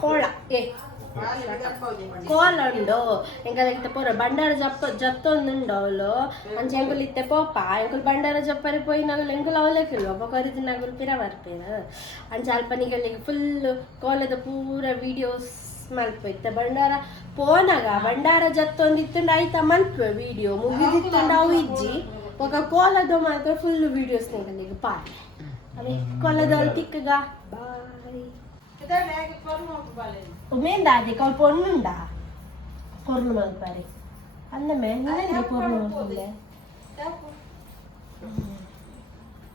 ಕೋಳ ಕೋಲ ಉಂಡು ಎಂಕಲ್ ಪೂರ ಬಂಡಾರ ಜತ್ತೊಂದುಂಡು ಅವಳು ಅಂಚೆ ಎಂಕುಲ್ ಇತ್ತೆ ಪೋಪ ಎಂಕುಲ್ ಬಂಡಾರ ಜಪ್ಪರೆ ಪೋಯಿನಾಗಲು ಎಂಕುಲ್ ಅವಲೇಕಿಲ್ವ ಬೊಕರಿದಿನಾಗಲು ಪಿರ ಬರ್ಪೇನು ಅಂಚೆ ಅಲ್ಪನಿಗಳಿಗೆ ಫುಲ್ ಕೋಲದ ಪೂರ ವಿಡಿಯೋಸ್ ಮಲ್ಪೋಯ್ತ ಬಂಡಾರ ಪೋನಾಗ ಬಂಡಾರ ಜತ್ತೊಂದಿತ್ತುಂಡು ಆಯ್ತಾ ಮಲ್ಪೆ ವಿಡಿಯೋ ಮುಗಿದಿತ್ತುಂಡು ಅವು ಇಜ್ಜಿ ఒక కోలదో మాత్రం ఫుల్ వీడియోస్ నింకలిగ పాయ్ అవి కోలదోల్ తిక్కగా బాయ్ ఉమేందా అది కోల్ పొన్నుండా పొర్లు మల్పరి అందమే నిన్నే పొర్లు మల్పలే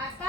అక్క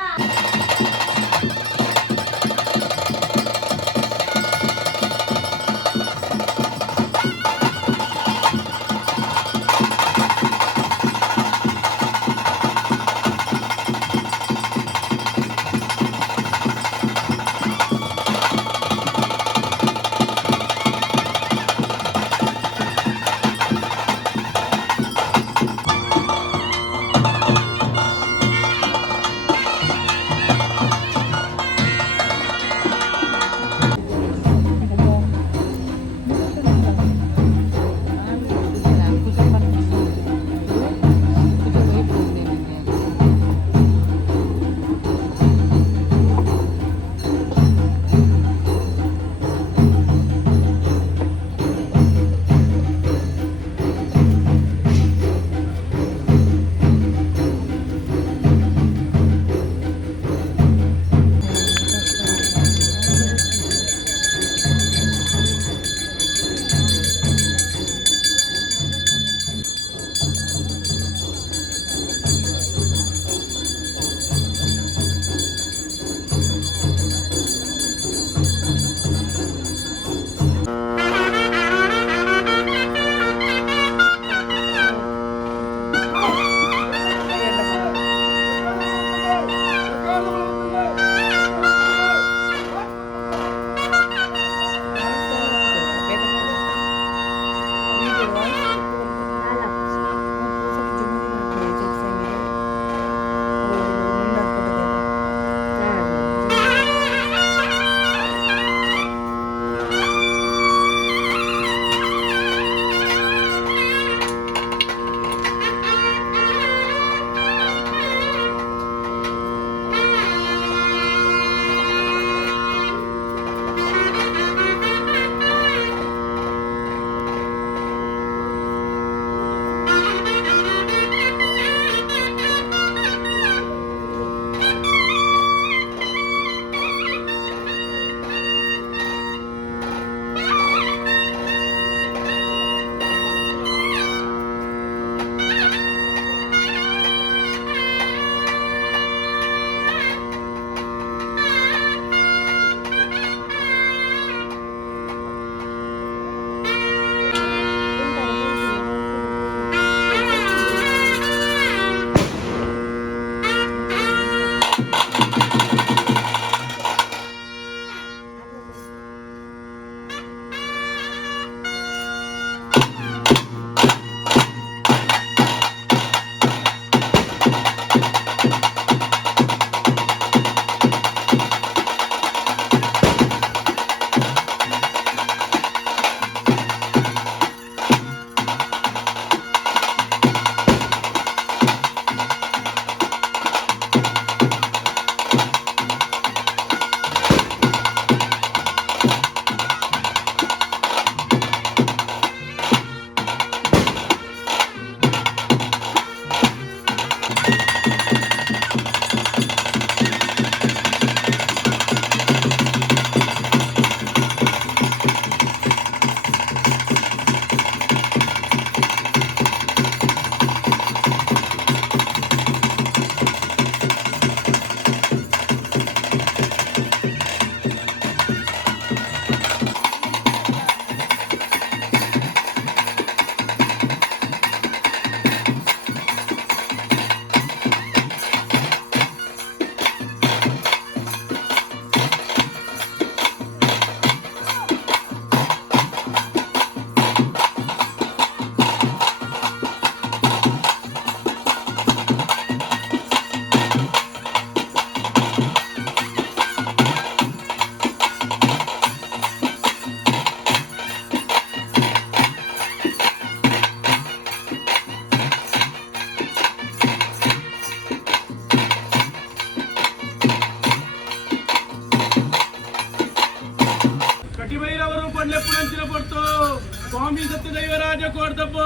స్వామి సత్యదైవరాజ కోర్దబ్బు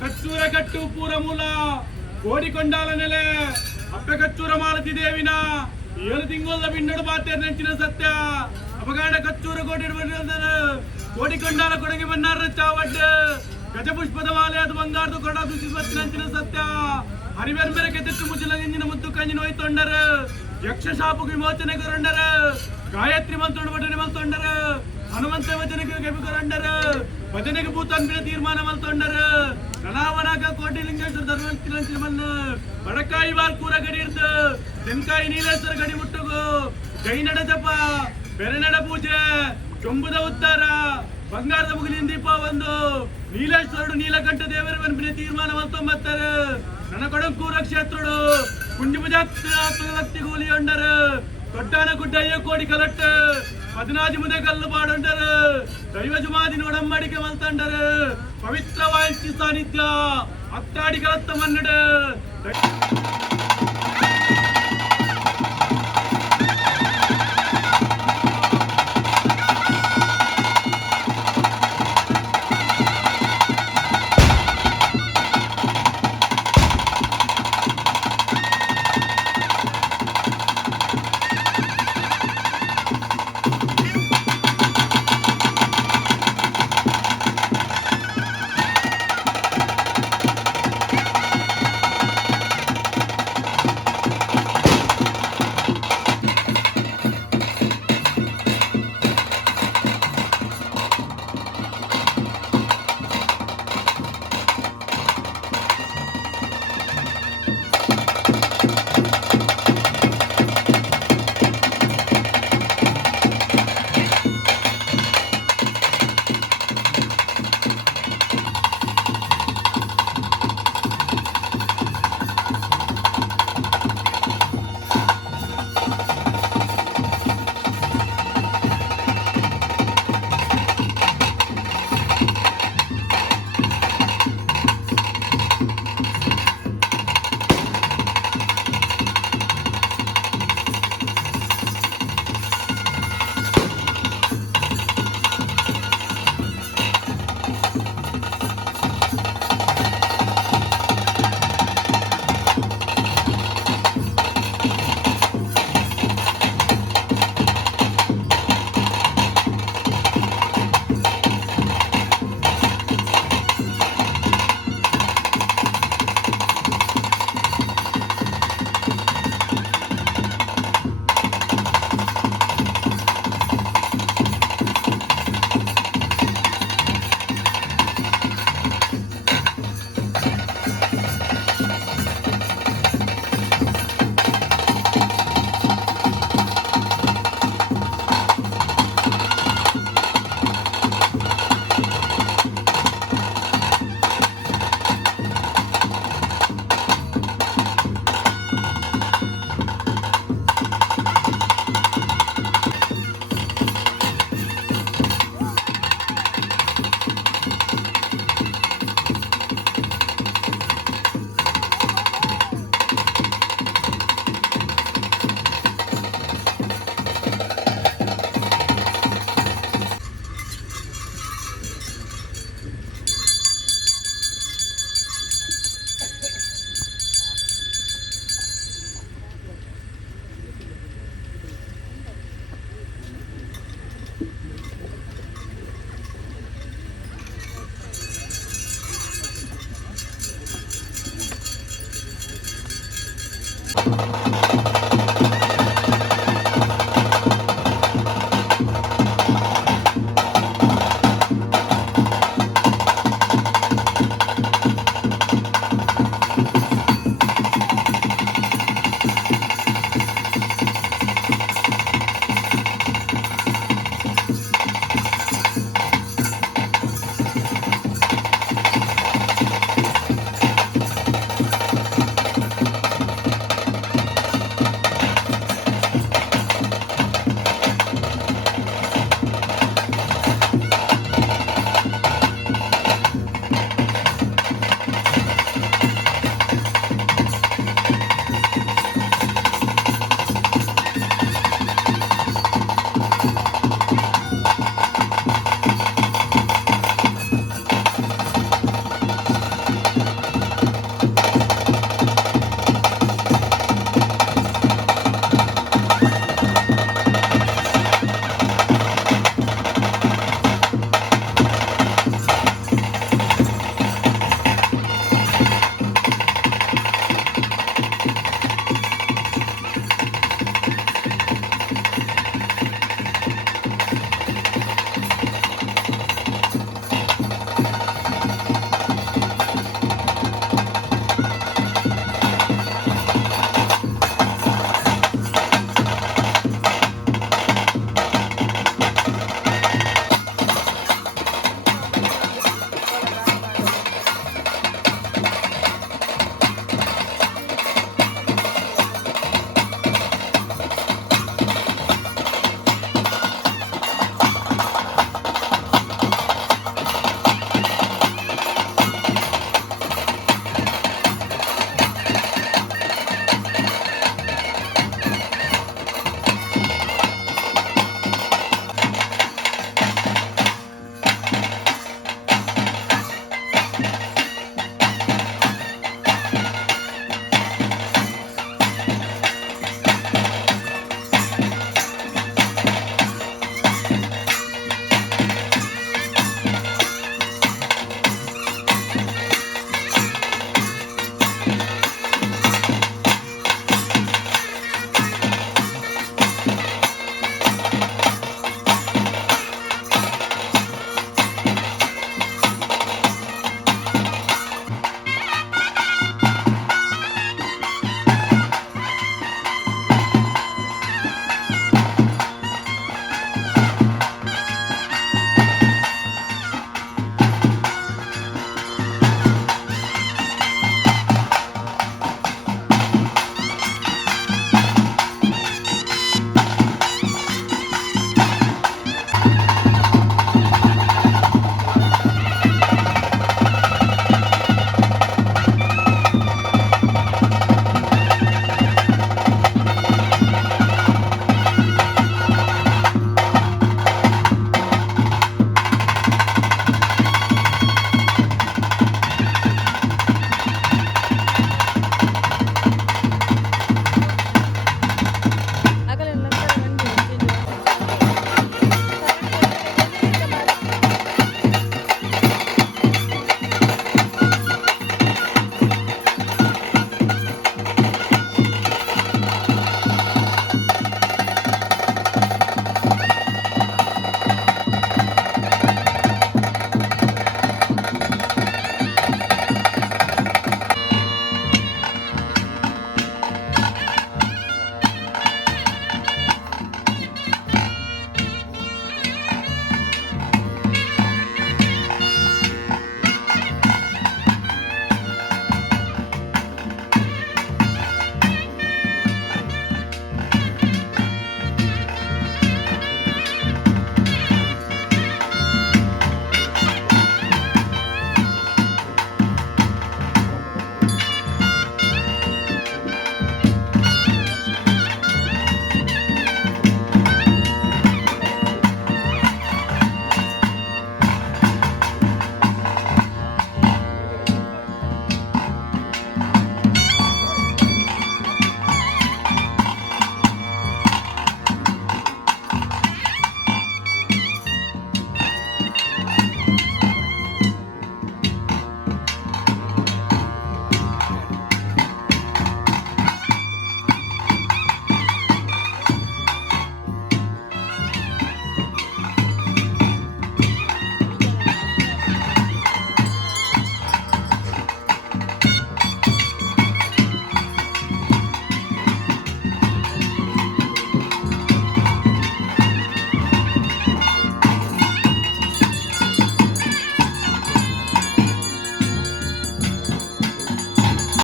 కచ్చూర కట్టు పూర మూల కోడికొండాల నెಲೆ ಅಪ್ಪೆ ಕಚ್ಚೂರ ಮಾಲತಿ ದೇವಿನ 7 ತಿಂಗಳ ಬಿನ್ನಡು ಬಾತೇರ್ ನೆಂಚಿನ ಸತ್ಯ ಅಪಗಾಡ ಕಚ್ಚೂರ ಕೋಡಿಕೊಂಡಾಲ ಕೊಡಗಿ ಬನ್ನಾರ ಚಾವಡ್ ಗಜಪುಷ್ಪದ ಮಾಲೆ ಅದು ಬಂಗಾರದ ಕೊಡ ಸುಚಿನ ಸತ್ಯ ಹರಿಬೇರ್ ಬೇರೆ ಕೆತ್ತಿಟ್ಟು ಮುಚ್ಚಲ ಇಂಜಿನ ಮುದ್ದು ಕಂಜಿನ ಹೋಯ್ತೊಂಡರ ಯಕ್ಷ ಶಾಪು ವಿಮೋಚನೆ ಕೊರಂಡರ ಗಾಯತ್ರಿ ಮಂತ್ರೋಡು ಭಟನೆ ಮಲ್ತೊಂಡರ ಹನುಮಂತ ವಚನಕ್ಕೆ ಕೆಪಿಕೊರಂಡರ ಭಜನೆಗೆ ಭೂತಾನ್ಬಿನ ತೀರ್ಮಾನ ಮಲ್ತೊಂಡರ ರಣಾವನಾಗ ಕೋಟಿ ಲಿಂಗೇಶ್ವರ ಧರ್ಮಸ್ಥಳ ಮನ್ನ ಬಡಕಾಯಿ ವಾಲ್ ಕೂರ ಗಡಿ ಇರ್ದು ತೆನ್ಕಾಯಿ ನೀಲೇಶ್ವರ ಗಡಿ ಮುಟ್ಟುಗು ಜೈನಡ ಜಪ ಬೆರೆನಡ ಪೂಜೆ ಚೊಂಬುದ ಉತ್ತಾರ ಬಂಗಾರದ ಮುಗಿಲಿನ ದೀಪ ಒಂದು ನೀಲೇಶ್ವರುಡು ನೀಲಕಂಠ ದೇವರ ಬನ್ಪಿನ ತೀರ್ಮಾನ ಮಲ್ತೊಂಬತ್ತರ ನನ್ನ ಕೊಡಂಕೂರ ಕ್ಷೇತ್ರಡು ಕುಂಡಿಪುಜಾಕ್ತಿ ಕೂಲಿಯೊಂಡರ ದೊಡ್ಡಾನ ಗುಡ್ಡಯ್ಯ ಕೋಡಿ ಕಲಟ್ಟ 14 ಮುದೆ ಕಲ್ಲು ಪಾಡೊಂಡರ ದೈವ ಜುಮಾದಿ ನೋಡಮ್ಮಡಿಕೆ ಮಲ್ತಂಡರ ಪವಿತ್ರ ವಾಯಿಸಿ ಸಾನ್ನಿಧ್ಯ ಅತ್ತಾಡಿ ಕಲತ್ತ ಮನ್ನಡ